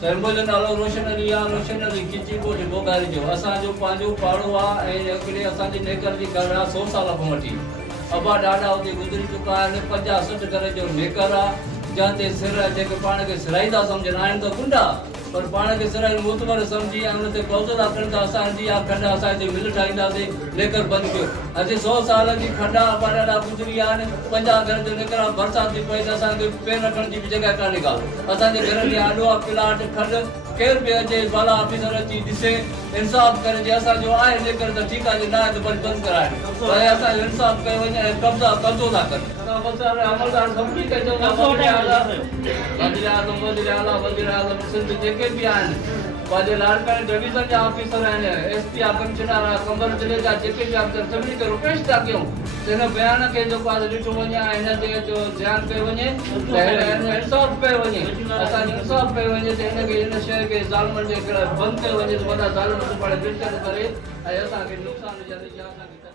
चरमो जो नालो रोशन अली आहे। रोशन अली खिची कोट बोगारी जो असांजो पंहिंजो पाड़ो आहे ऐं हिकिड़े असांजे नेकर जी घर आहे 100 साल खां वठी। अबा ॾाढा हुते गुज़री चुका आहिनि। 50-60 घर जो नेकर आहे जंहिं ते सिर जेके पाण खे सिराई था सम्झनि। आहिनि त कुंडा पर पाण खे सिराई मोतबर सम्झी ऐं हुन ते कब्ज़ो था कनि त असांजी आहे खंड असांजे मिल ठाहींदासीं। नेकर बंदि कयो। अॼु 100 साल जी खंड अबा ॾाढा गुज़री आहिनि। 50 घर जो नेकर आहे। बरसाति थी पई त असांखे पेर रखण जी बि जॻह कान्हे का। असांजे घर में आॾो आहे प्लाट खंड केर बि अचे बाला ऑफिसर अची ॾिसे इंसाफ़ करे जे असांजो आहे नेकर त ठीकु आहे, जे न आहे त वरी बंदि कराए। पर असांजो इंसाफ़ कयो वञे ऐं कब्ज़ो था कनि। असां बसर अमलदार सभिनी खे चऊं वज़ीर आज़म सिंध जेके बि आहिनि पंहिंजे लाड़काणे डिवीज़न जा ऑफिसर आहिनि, SP आहे, कमिश्नर आहे, कंबर ज़िले जा जेके बि ऑफिसर सभिनी खे रिक्वेस्ट था कयूं त हिन बयान खे जेको आहे ॾिठो वञे ऐं हिन ते जो ध्यानु कयो वञे त इंसाफ़ कयो वञे। असांजो इंसाफ़ कयो वञे त हिनखे हिन शइ खे ज़ालिमनि जे करे बंदि कयो वञे त वॾा ज़ालिम पाण गिरफ़्तार करे ऐं असांखे नुक़सानु